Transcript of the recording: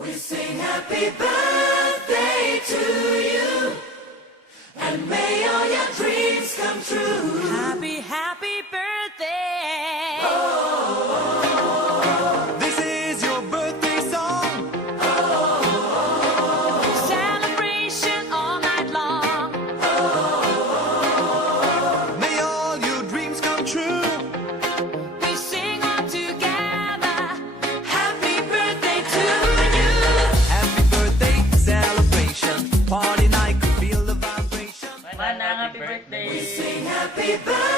We sing happy birthday to you, and may all your dreams come true. Happy, happy birthday. This is your birthday song. Celebration all night long. May all your dreams come true. We sing all together. Happy birthday to you. Happy birthday celebration. Party night, can feel the vibration. Manang, happy birthday! Sing happy birthday